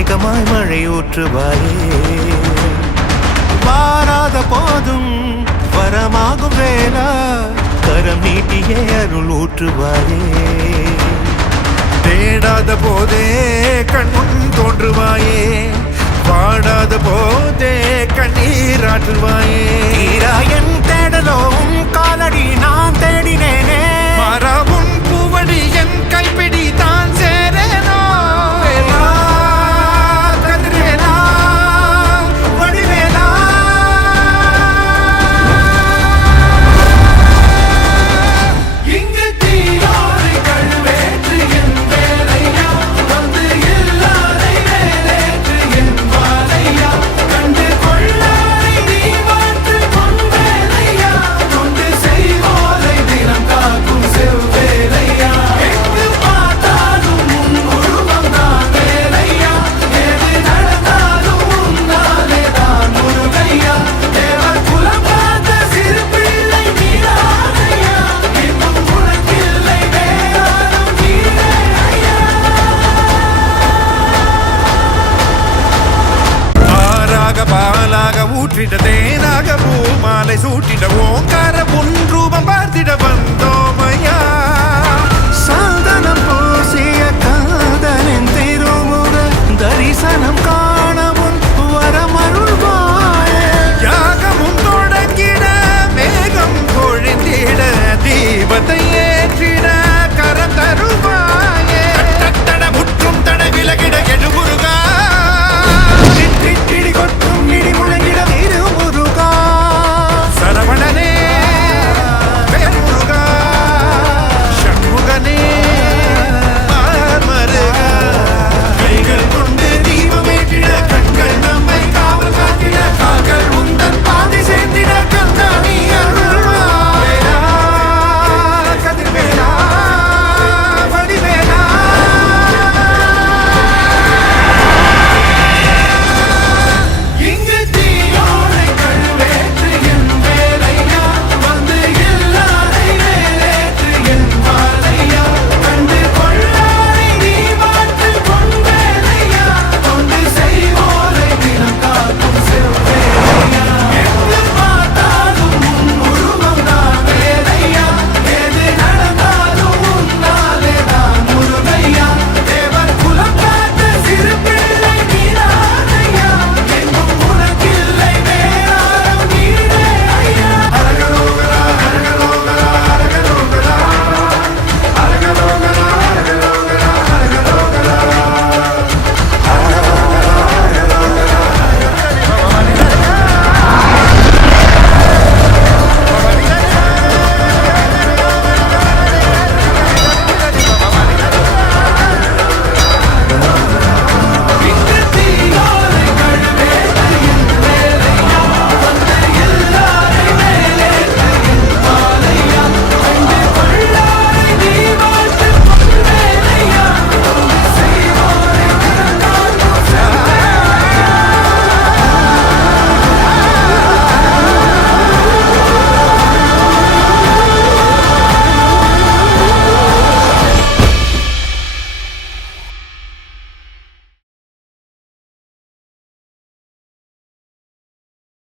மேகமாய் மழை ஊற்றுவாயே வாராத போதும் வரமாகும் வேளா கரம் நீட்டியே அருள் ஊற்றுவாயே தேடாத போதே கண்முன் தோன்றுவாயே வாடாத போதே கண்ணீராற்றுவாயே என் தேடலும் காலடி நான் தேடினேனே மாறாவும் பூவடி என் கைப்பிடி தான் சேரேனோ கதிரேலா வடிவேலா இங்கு தீயோரை கழுவேற்று என் வேலையா வந்து எல்லாரை மேலேற்று என் வாழையா கண்டு கொள்ளாரை நீ மாற்று பொன் வேலையா கொண்டு செய்வோரை தினம் காக்கும் செவ்வேலையா எங்கு பார்த்தாலும் உன் உருவம் தான் வேலையா எது நடந்தாலும் உன்னாலே தான் முருகையா தேவர் குலம் பார்த்த சிறு பிள்ளை நீராதையா இன்னும் உனக்கில்லை வேறாலும் நீரே ஐயா ஆறாக பாலாக ஊற்றிட தேனாக பூமாலை சூட்டிட ஓங்கார பொன் ரூபம்